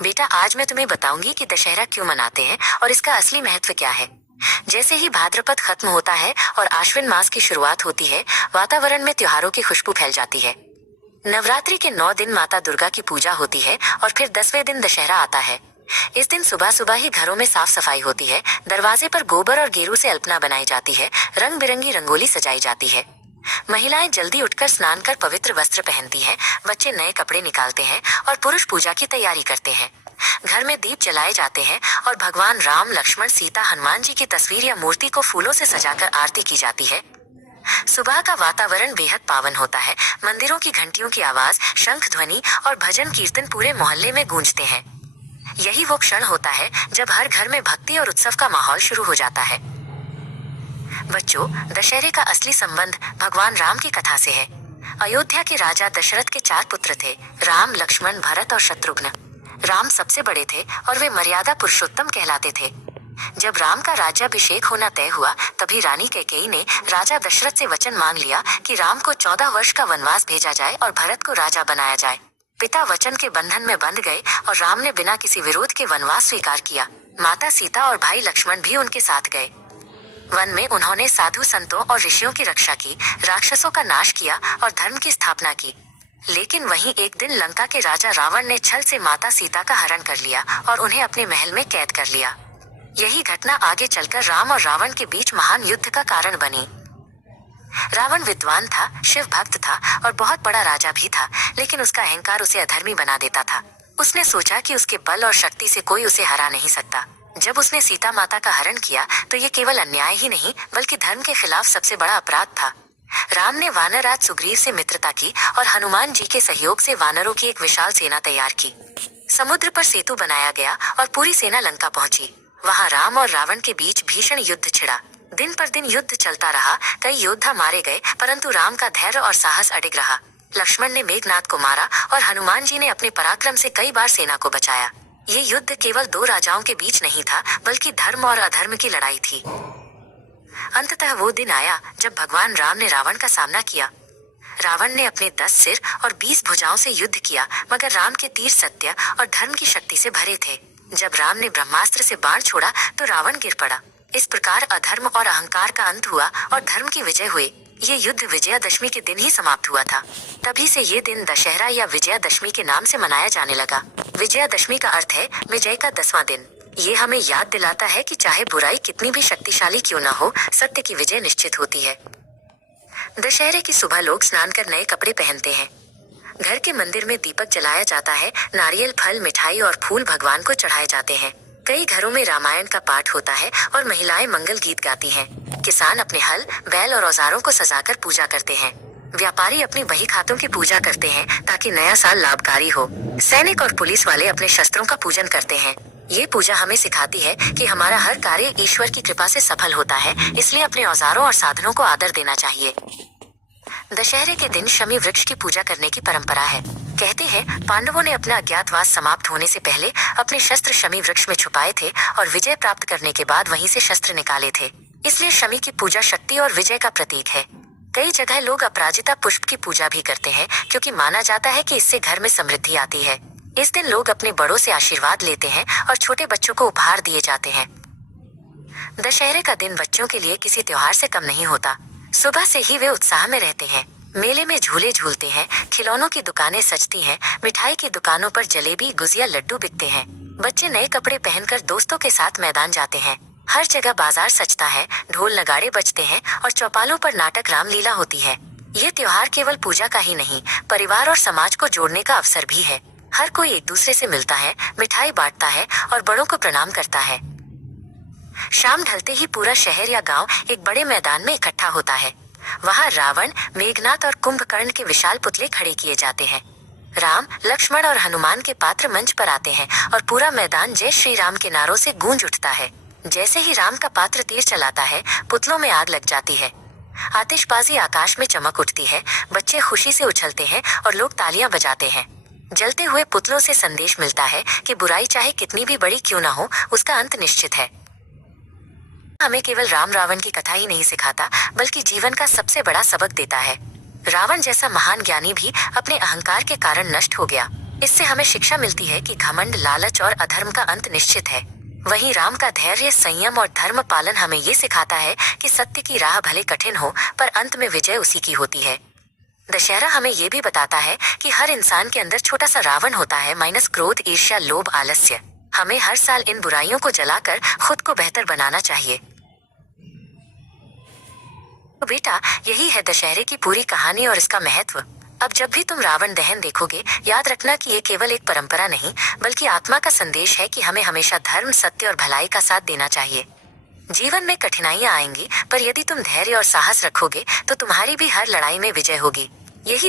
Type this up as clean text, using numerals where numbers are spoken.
बेटा, आज मैं तुम्हें बताऊंगी कि दशहरा क्यों मनाते हैं और इसका असली महत्व क्या है। जैसे ही भाद्रपद खत्म होता है और आश्विन मास की शुरुआत होती है, वातावरण में त्योहारों की खुशबू फैल जाती है। नवरात्रि के 9 दिन माता दुर्गा की पूजा होती है और फिर 10वें दिन दशहरा आता है। इस दिन सुबह सुबह ही घरों में साफ सफाई होती है, दरवाजे पर गोबर और गेरू से अल्पना बनाई जाती है, रंग बिरंगी रंगोली सजाई जाती है। महिलाएं जल्दी उठकर स्नान कर पवित्र वस्त्र पहनती हैं, बच्चे नए कपड़े निकालते हैं और पुरुष पूजा की तैयारी करते हैं। घर में दीप जलाए जाते हैं और भगवान राम, लक्ष्मण, सीता, हनुमान जी की तस्वीर या मूर्ति को फूलों से सजाकर आरती की जाती है। सुबह का वातावरण बेहद पावन होता है। मंदिरों की घंटियों की आवाज, शंख ध्वनि और भजन कीर्तन पूरे मोहल्ले में गूंजते हैं। यही वो क्षण होता है जब हर घर में भक्ति और उत्सव का माहौल शुरू हो जाता है। बच्चों, दशहरे का असली संबंध भगवान राम की कथा से है। अयोध्या के राजा दशरथ के 4 पुत्र थे, राम, लक्ष्मण, भरत और शत्रुघ्न। राम सबसे बड़े थे और वे मर्यादा पुरुषोत्तम कहलाते थे। जब राम का राज्याभिषेक होना तय हुआ, तभी रानी कैकेयी ने राजा दशरथ से वचन मांग लिया कि राम को 14 वर्ष का वनवास भेजा जाए और भरत को राजा बनाया जाए। पिता वचन के बंधन में बंध गए और राम ने बिना किसी विरोध के वनवास स्वीकार किया। माता सीता और भाई लक्ष्मण भी उनके साथ गए। वन में उन्होंने साधु संतों और ऋषियों की रक्षा की, राक्षसों का नाश किया और धर्म की स्थापना की। लेकिन वहीं एक दिन लंका के राजा रावण ने छल से माता सीता का हरण कर लिया और उन्हें अपने महल में कैद कर लिया। यही घटना आगे चलकर राम और रावण के बीच महान युद्ध का कारण बनी। रावण विद्वान था, शिव भक्त था और बहुत बड़ा राजा भी था, लेकिन उसका अहंकार उसे अधर्मी बना देता था। उसने सोचा कि उसके बल और शक्ति से कोई उसे हरा नहीं सकता। जब उसने सीता माता का हरण किया तो ये केवल अन्याय ही नहीं बल्कि धर्म के खिलाफ सबसे बड़ा अपराध था। राम ने वानरराज सुग्रीव से मित्रता की और हनुमान जी के सहयोग से वानरों की एक विशाल सेना तैयार की। समुद्र पर सेतु बनाया गया और पूरी सेना लंका पहुंची। वहां राम और रावण के बीच भीषण युद्ध छिड़ा। दिन पर दिन युद्ध चलता रहा, कई योद्धा मारे गए, परंतु राम का धैर्य और साहस अडिग रहा। लक्ष्मण ने मेघनाद को मारा और हनुमान जी ने अपने पराक्रम से कई बार सेना को बचाया। ये युद्ध केवल 2 राजाओं के बीच नहीं था, बल्कि धर्म और अधर्म की लड़ाई थी। अंततः वो दिन आया जब भगवान राम ने रावण का सामना किया। रावण ने अपने 10 सिर और 20 भुजाओं से युद्ध किया, मगर राम के तीर सत्य और धर्म की शक्ति से भरे थे। जब राम ने ब्रह्मास्त्र से बाण छोड़ा तो रावण गिर पड़ा। इस प्रकार अधर्म और अहंकार का अंत हुआ और धर्म की विजय हुई। ये युद्ध विजयादशमी के दिन ही समाप्त हुआ था। तभी से ये दिन दशहरा या विजयादशमी के नाम से मनाया जाने लगा। विजयादशमी का अर्थ है विजय का 10वां दिन। ये हमें याद दिलाता है कि चाहे बुराई कितनी भी शक्तिशाली क्यों न हो, सत्य की विजय निश्चित होती है। दशहरे की सुबह लोग स्नान कर नए कपड़े पहनते हैं। घर के मंदिर में दीपक जलाया जाता है, नारियल, फल, मिठाई और फूल भगवान को चढ़ाए जाते हैं। कई घरों में रामायण का पाठ होता है और महिलाएं मंगल गीत गाती हैं। किसान अपने हल, बैल और औजारों को सजाकर पूजा करते हैं। व्यापारी अपनी बही खातों की पूजा करते हैं ताकि नया साल लाभकारी हो। सैनिक और पुलिस वाले अपने शस्त्रों का पूजन करते हैं। ये पूजा हमें सिखाती है कि हमारा हर कार्य ईश्वर की कृपा से सफल होता है, इसलिए अपने औजारों और साधनों को आदर देना चाहिए। दशहरे के दिन शमी वृक्ष की पूजा करने की परंपरा है। कहते हैं पांडवों ने अपना अज्ञातवास समाप्त होने से पहले अपने शस्त्र शमी वृक्ष में छुपाए थे और विजय प्राप्त करने के बाद वहीं से शस्त्र निकाले थे। इसलिए शमी की पूजा शक्ति और विजय का प्रतीक है। कई जगह लोग अपराजिता पुष्प की पूजा भी करते हैं, क्योंकि माना जाता है कि इससे घर में समृद्धि आती है। इस दिन लोग अपने बड़ों से आशीर्वाद लेते हैं और छोटे बच्चों को उपहार दिए जाते हैं। दशहरे का दिन बच्चों के लिए किसी त्योहार से कम नहीं होता। सुबह से ही वे उत्साह में रहते हैं। मेले में झूले झूलते हैं, खिलौनों की दुकानें सजती हैं, मिठाई की दुकानों पर जलेबी, गुजिया, लड्डू बिकते हैं। बच्चे नए कपड़े पहनकर दोस्तों के साथ मैदान जाते हैं। हर जगह बाजार सजता है, ढोल नगाड़े बजते हैं और चौपालों पर नाटक, रामलीला होती है। ये त्योहार केवल पूजा का ही नहीं, परिवार और समाज को जोड़ने का अवसर भी है। हर कोई एक दूसरे से मिलता है, मिठाई बांटता है और बड़ों को प्रणाम करता है। शाम ढलते ही पूरा शहर या गांव एक बड़े मैदान में इकट्ठा होता है। वहां रावण, मेघनाद और कुंभकर्ण के विशाल पुतले खड़े किए जाते हैं। राम, लक्ष्मण और हनुमान के पात्र मंच पर आते हैं और पूरा मैदान जय श्री राम के नारों से गूंज उठता है। जैसे ही राम का पात्र तीर चलाता है, पुतलों में आग लग जाती है। आतिशबाजी आकाश में चमक उठती है, बच्चे खुशी से उछलते हैं और लोग तालियां बजाते हैं। जलते हुए पुतलों से संदेश मिलता है कि बुराई चाहे कितनी भी बड़ी क्यों न हो, उसका अंत निश्चित है। हमें केवल राम रावण की कथा ही नहीं सिखाता, बल्कि जीवन का सबसे बड़ा सबक देता है। रावण जैसा महान ज्ञानी भी अपने अहंकार के कारण नष्ट हो गया। इससे हमें शिक्षा मिलती है कि घमंड, लालच और अधर्म का अंत निश्चित है। वहीं राम का धैर्य, संयम और धर्म पालन हमें ये सिखाता है कि सत्य की राह भले कठिन हो, पर अंत में विजय उसी की होती है। दशहरा हमें ये भी बताता है कि हर इंसान के अंदर छोटा सा रावण होता है, माइनस क्रोध, ईर्ष्या, लोभ, आलस्य। हमें हर साल इन बुराइयों को जलाकर खुद को बेहतर बनाना चाहिए। तो बेटा, यही है दशहरे की पूरी कहानी और इसका महत्व। अब जब भी तुम रावण दहन देखोगे, याद रखना कि ये केवल एक परंपरा नहीं, बल्कि आत्मा का संदेश है कि हमें हमेशा धर्म, सत्य और भलाई का साथ देना चाहिए। जीवन में कठिनाइयां आएंगी, पर यदि तुम धैर्य और साहस रखोगे तो तुम्हारी भी हर लड़ाई में विजय होगी। यही